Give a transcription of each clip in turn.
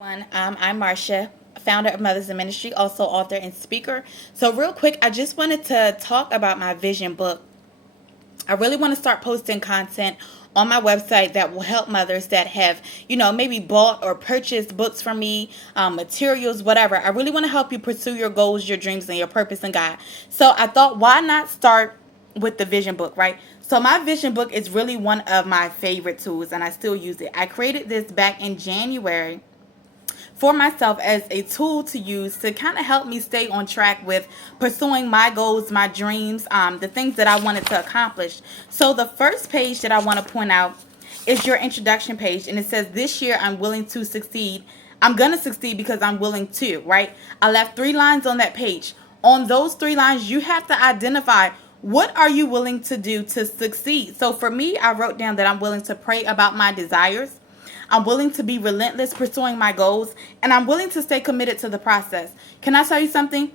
I'm Marcia, founder of Mothers in Ministry, also author and speaker. So, real quick, I just wanted to talk about my vision book. I really want to start posting content on my website that will help mothers that have, maybe bought or purchased books from me, materials, whatever. I really want to help you pursue your goals, your dreams, and your purpose in God. So, I thought, why not start with the vision book, right? So my vision book is really one of my favorite tools and I still use it. I created this back in January for myself as a tool to use to kind of help me stay on track with pursuing my goals, my dreams, the things that I wanted to accomplish. So the first page that I want to point out is your introduction page, and it says, "This year I'm willing to succeed. I'm going to succeed because I'm willing to," right? I left 3 lines on that page. On those 3 lines, you have to identify what are you willing to do to succeed. So for me, I wrote down that I'm willing to pray about my desires. I'm willing to be relentless pursuing my goals, and I'm willing to stay committed to the process. Can I tell you something?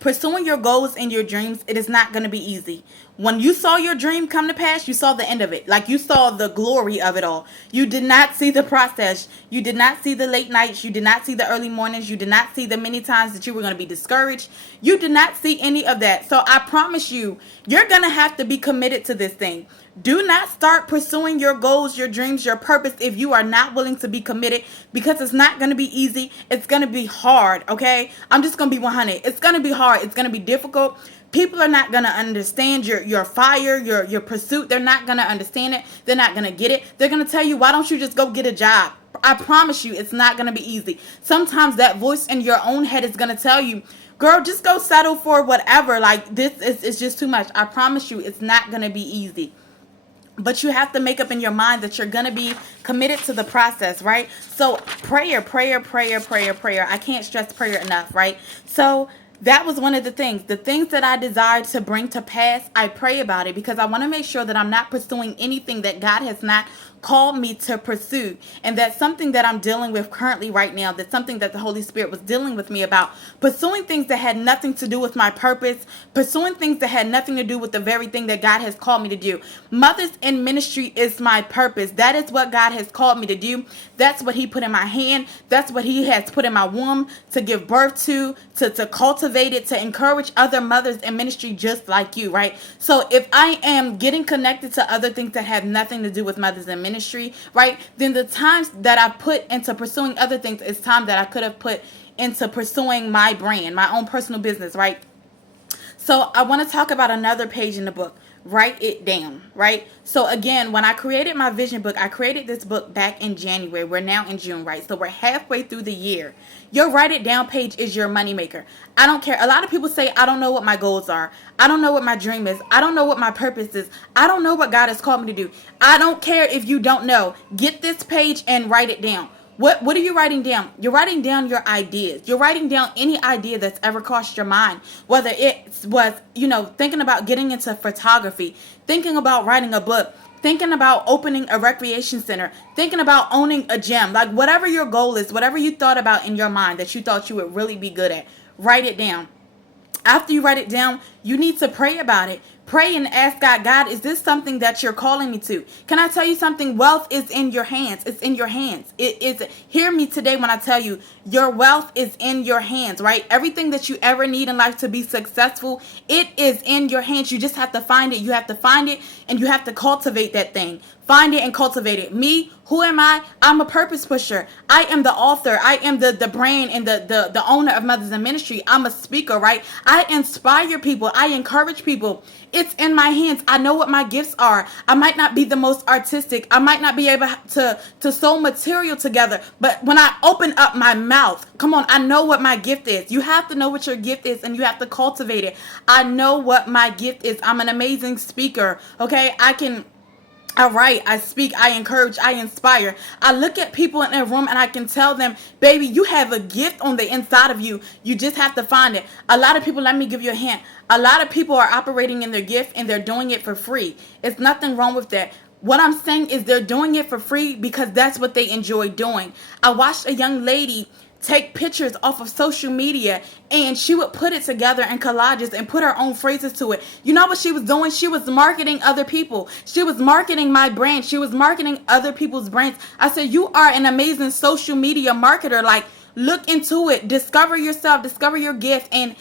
Pursuing your goals and your dreams, it is not going to be easy. When you saw your dream come to pass, you saw the end of it. Like, you saw the glory of it all. You did not see the process. You did not see the late nights. You did not see the early mornings. You did not see the many times that you were going to be discouraged. You did not see any of that. So I promise you, you're going to have to be committed to this thing. Do not start pursuing your goals, your dreams, your purpose if you are not willing to be committed, because it's not going to be easy. It's going to be hard, okay? I'm just going to be 100. It's going to be hard. It's going to be difficult. People are not going to understand your fire, your pursuit. They're not going to understand it. They're not going to get it. They're going to tell you, why don't you just go get a job? I promise you, it's not going to be easy. Sometimes that voice in your own head is going to tell you, girl, just go settle for whatever. Like, this is just too much. I promise you, it's not going to be easy. But you have to make up in your mind that you're going to be committed to the process, right? So prayer. I can't stress prayer enough, right? So that was one of the things. The things that I desired to bring to pass, I pray about it because I want to make sure that I'm not pursuing anything that God has not called me to pursue. And that's something that I'm dealing with currently right now. That's something that the Holy Spirit was dealing with me about. Pursuing things that had nothing to do with my purpose. Pursuing things that had nothing to do with the very thing that God has called me to do. Mothers in Ministry is my purpose. That is what God has called me to do. That's what He put in my hand. That's what He has put in my womb to give birth to cultivate it, to encourage other mothers in ministry just like you, right? So if I am getting connected to other things that have nothing to do with mothers in ministry, right, then the times that I put into pursuing other things is time that I could have put into pursuing my brand, my own personal business, right? So I want to talk about another page in the book. Write it down, right? So again, when I created my vision book, I created this book back in January. We're now in June, right? So we're halfway through the year. Your write it down page is your moneymaker. I don't care. A lot of people say, I don't know what my goals are. I don't know what my dream is. I don't know what my purpose is. I don't know what God has called me to do. I don't care if you don't know. Get this page and write it down. What are you writing down? You're writing down your ideas. You're writing down any idea that's ever crossed your mind. Whether it was, thinking about getting into photography, thinking about writing a book, thinking about opening a recreation center, thinking about owning a gym. Like, whatever your goal is, whatever you thought about in your mind that you thought you would really be good at, write it down. After you write it down, you need to pray about it. Pray and ask God, God, is this something that you're calling me to? Can I tell you something? Wealth is in your hands. It's in your hands. It is. Hear me today when I tell you, your wealth is in your hands, right? Everything that you ever need in life to be successful, it is in your hands. You just have to find it. You have to find it and you have to cultivate that thing. Find it and cultivate it. Me, who am I? I'm a purpose pusher. I am the author. I am the brain and the owner of Mothers in Ministry. I'm a speaker, right? I inspire people. I encourage people. It's in my hands. I know what my gifts are. I might not be the most artistic. I might not be able to sew material together. But when I open up my mouth, come on, I know what my gift is. You have to know what your gift is and you have to cultivate it. I know what my gift is. I'm an amazing speaker. Okay, I write, I speak, I encourage, I inspire. I look at people in a room and I can tell them, baby, you have a gift on the inside of you. You just have to find it. A lot of people, let me give you a hint. A lot of people are operating in their gift and they're doing it for free. It's nothing wrong with that. What I'm saying is they're doing it for free because that's what they enjoy doing. I watched a young lady take pictures off of social media, and she would put it together in collages and put her own phrases to it. You know what she was doing? She was marketing other people. She was marketing my brand. She was marketing other people's brands. I said, you are an amazing social media marketer. Like, look into it, discover yourself, discover your gift, and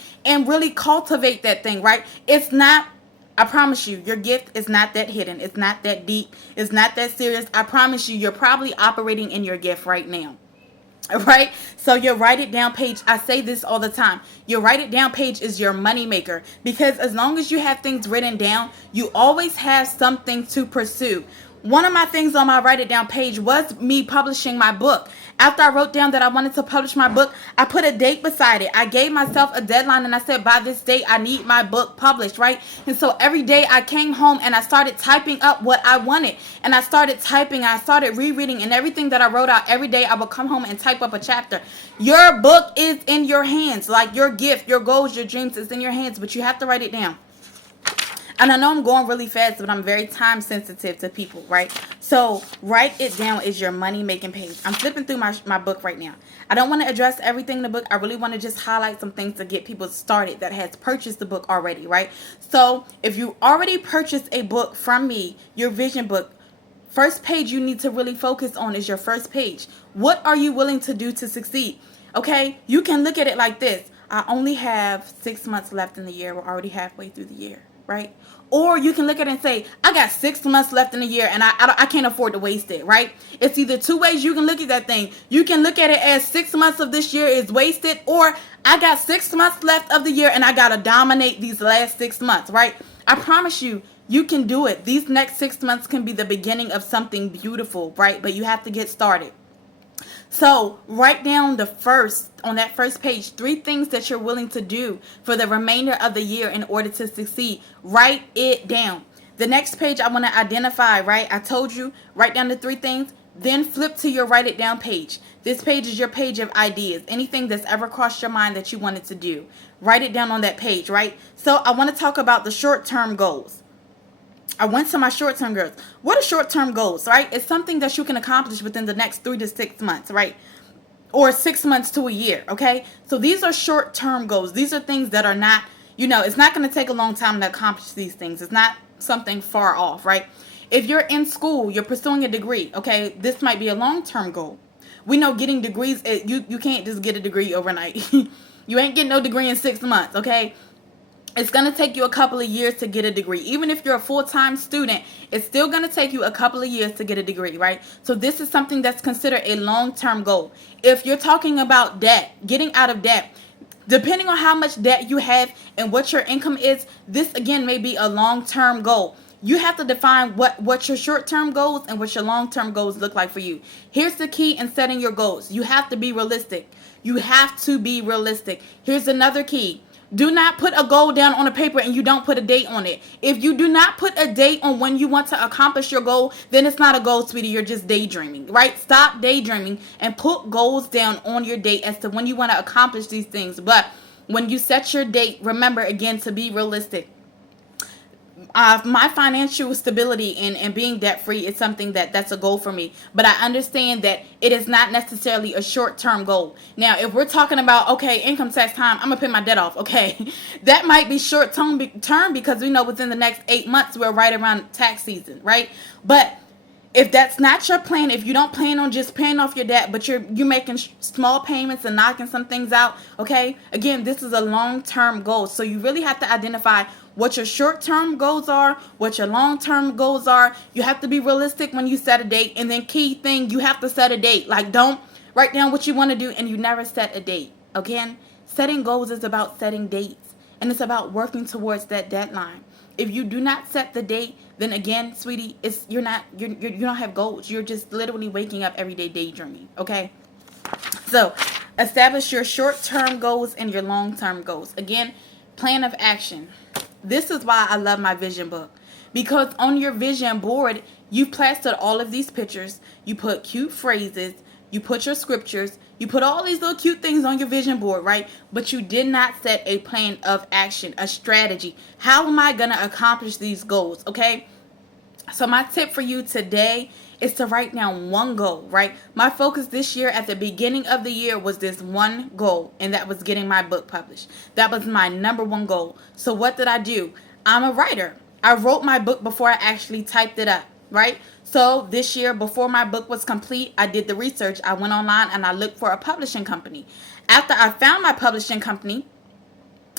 really cultivate that thing, right? It's not, I promise you, your gift is not that hidden. It's not that deep. It's not that serious. I promise you, you're probably operating in your gift right now. All right? So your write it down page, I say this all the time. Your write it down page is your money maker, because as long as you have things written down, you always have something to pursue. One of my things on my write it down page was me publishing my book. After I wrote down that I wanted to publish my book, I put a date beside it. I gave myself a deadline and I said, by this date, I need my book published, right? And so every day I came home and I started typing up what I wanted. And I started typing, I started rereading, and everything that I wrote out every day, I would come home and type up a chapter. Your book is in your hands. Like, your gift, your goals, your dreams is in your hands, but you have to write it down. And I know I'm going really fast, but I'm very time sensitive to people, right? So write it down is your money making page. I'm flipping through my book right now. I don't want to address everything in the book. I really want to just highlight some things to get people started that has purchased the book already, right? So if you already purchased a book from me, your vision book, first page you need to really focus on is your first page. What are you willing to do to succeed? Okay, you can look at it like this. I only have 6 months left in the year. We're already halfway through the year, right? Or you can look at it and say, I got 6 months left in the year and I can't afford to waste it, right? It's either two ways you can look at that thing. You can look at it as 6 months of this year is wasted, or I got 6 months left of the year and I got to dominate these last 6 months, right? I promise you, you can do it. These next 6 months can be the beginning of something beautiful, right? But you have to get started. So write down on that first page, 3 things that you're willing to do for the remainder of the year in order to succeed. Write it down. The next page I want to identify, right? I told you, write down the 3 things, then flip to your write it down page. This page is your page of ideas. Anything that's ever crossed your mind that you wanted to do. Write it down on that page, right? So I want to talk about the short-term goals. I went to my short-term goals. What are short-term goals, right? It's something that you can accomplish within the next 3 to 6 months, right? Or 6 months to a year, okay? So these are short-term goals. These are things that are not, it's not going to take a long time to accomplish these things. It's not something far off, right? If you're in school, you're pursuing a degree, okay? This might be a long-term goal. We know getting degrees, you can't just get a degree overnight. You ain't getting no degree in 6 months, okay? It's going to take you a couple of years to get a degree. Even if you're a full-time student, it's still going to take you a couple of years to get a degree, right? So this is something that's considered a long-term goal. If you're talking about debt, getting out of debt, depending on how much debt you have and what your income is, this again may be a long-term goal. You have to define what your short-term goals and what your long-term goals look like for you. Here's the key in setting your goals. You have to be realistic. You have to be realistic. Here's another key. Do not put a goal down on a paper and you don't put a date on it. If you do not put a date on when you want to accomplish your goal, then it's not a goal, sweetie. You're just daydreaming, right? Stop daydreaming and put goals down on your date as to when you want to accomplish these things. But when you set your date, remember again to be realistic. My financial stability and being debt free is something that's a goal for me, but I understand that it is not necessarily a short-term goal. Now, if we're talking about, okay, income tax time, I'm gonna pay my debt off, okay, that might be short-term because we know within the next 8 months we're right around tax season, right? But if that's not your plan, if you don't plan on just paying off your debt, but you're making small payments and knocking some things out, okay, again, this is a long-term goal. So you really have to identify what your short-term goals are, what your long-term goals are. You have to be realistic when you set a date. And then key thing, you have to set a date. Like, don't write down what you want to do and you never set a date. Again, setting goals is about setting dates. And it's about working towards that deadline. If you do not set the date, then again, sweetie, you don't have goals. You're just literally waking up every day daydreaming, okay? So, establish your short-term goals and your long-term goals. Again, plan of action. This is why I love my vision book. Because on your vision board, you plastered all of these pictures. You put cute phrases. You put your scriptures. You put all these little cute things on your vision board, right? But you did not set a plan of action, a strategy. How am I going to accomplish these goals, okay? So my tip for you today is to write down one goal, right? My focus this year at the beginning of the year was this one goal, and that was getting my book published. That was my number one goal. So what did I do? I'm a writer. I wrote my book before I actually typed it up, right? So this year, before my book was complete, I did the research. I went online and I looked for a publishing company. After I found my publishing company,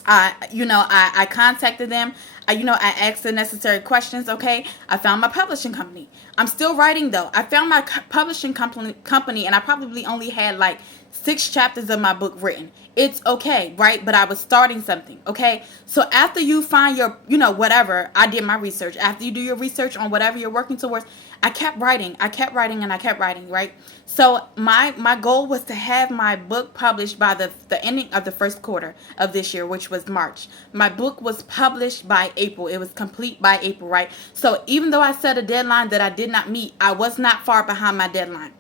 I contacted them. I asked the necessary questions. Okay, I found my publishing company. I'm still writing though. I found my publishing company, and I probably only had like 6 chapters of my book written. It's okay, right? But I was starting something. Okay, so after you find your, whatever, I did my research. After you do your research on whatever you're working towards, I kept writing, and I kept writing, right? So my goal was to have my book published by the ending of the first quarter of this year, which was March. My book was published by April. It was complete by April, right? So even though I set a deadline that I did not meet, I was not far behind my deadline.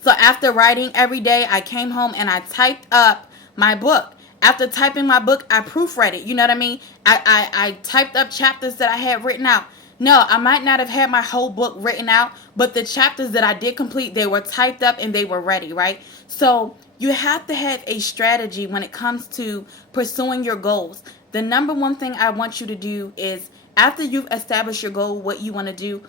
So after writing every day, I came home and I typed up my book. After typing my book, I proofread it. You know what I mean? I typed up chapters that I had written out. No, I might not have had my whole book written out, but the chapters that I did complete, they were typed up and they were ready, right? So you have to have a strategy when it comes to pursuing your goals. The number one thing I want you to do is, after you've established your goal, what you want to do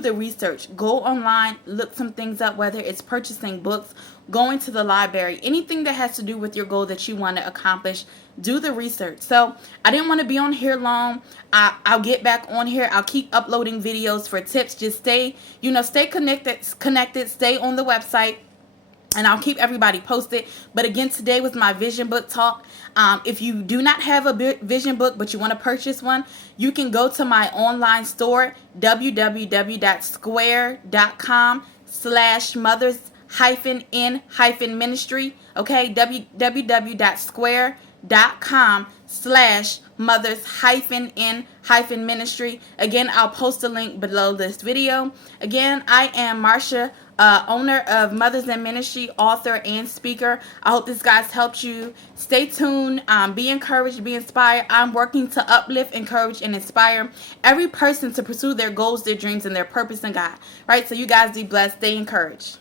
the research. Go online, look some things up, whether it's purchasing books, going to the library, anything that has to do with your goal that you want to accomplish. Do the research. So I didn't want to be on here long. I'll get back on here. I'll keep uploading videos for tips. Just stay connected, stay on the website, and I'll keep everybody posted. But again, today was my vision book talk. If you do not have a vision book, but you want to purchase one, you can go to my online store, www.square.com/mothers-in-ministry. Okay, www.square.com/mothers-in-ministry. Again, I'll post a link below this video. Again, I am Marsha, owner of Mothers in Ministry, author and speaker. I hope this guys helped you. Stay tuned. Be encouraged. Be inspired. I'm working to uplift, encourage, and inspire every person to pursue their goals, their dreams, and their purpose in God. Right? So you guys be blessed. Stay encouraged.